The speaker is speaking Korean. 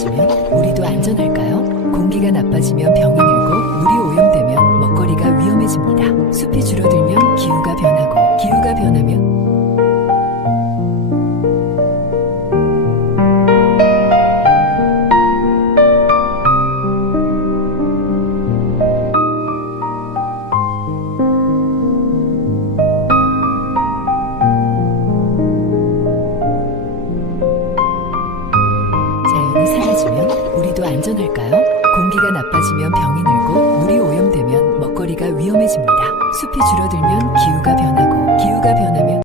사라지면 우리도 안전할까요? 공기가 나빠지면 병이 늘고 물이 오염되면 먹거리가 위험해집니다. 숲이 줄어들면 기후가 변하고 기후가 변하면 자연이 사라지면 우리도 안전할까요? 공기가 나빠지면 병이 늘고 물이 오염되면 먹거리가 위험해집니다. 숲이 줄어들면 기후가 변하고 기후가 변하면